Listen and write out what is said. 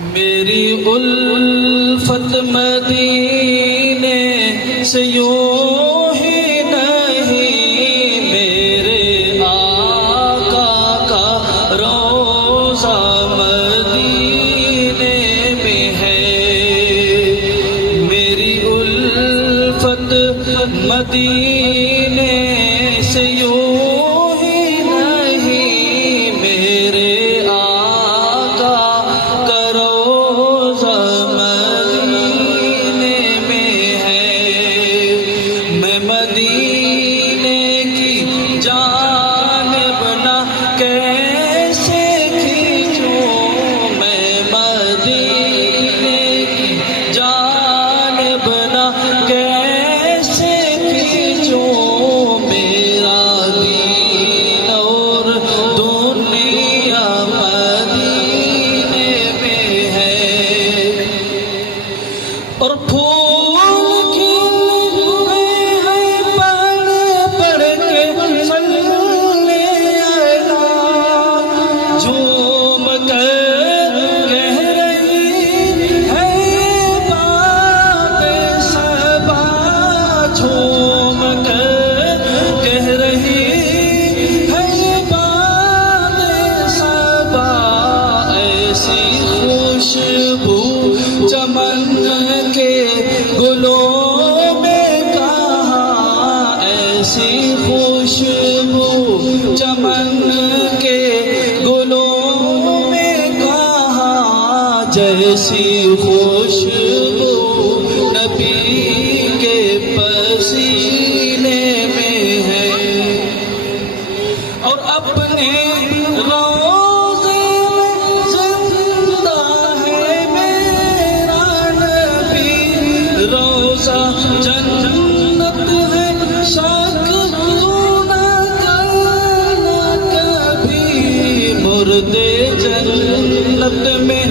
میری الفت مدینے سے یوں ہی نہیں، میرے آقا کا روضہ مدینے میں ہے۔ میری الفت مدینے سے یوں ہی نہیں، میرے آقا کا روضہ مدینے میں ہے۔ میں مدینے کی جانب نہ کیسے کھینچوں، میں مدینے کی جانب نہ کیسے کھینچوں، میرا دین اور دنیا مدینے میں ہے۔ اور پھول کھلے ہیں پڑھ پڑھ کے صلی اللہ، جھوم کر کہہ رہی ہے بات صبا، جھوم کر کہہ رہی ہے بات صبا، ایسی خوشبو چمن کے گلوں میں کہاں، ایسی خوشبو چمن کے گلوں میں کہاں، جیسی خوشبو نبی کے پسینے میں ہے۔ اور اپنے روضے میں زندہ ہے میرا نبی، روضہ جنت ہے، شک تو نہ کرنا کبھی، مردے جنت میں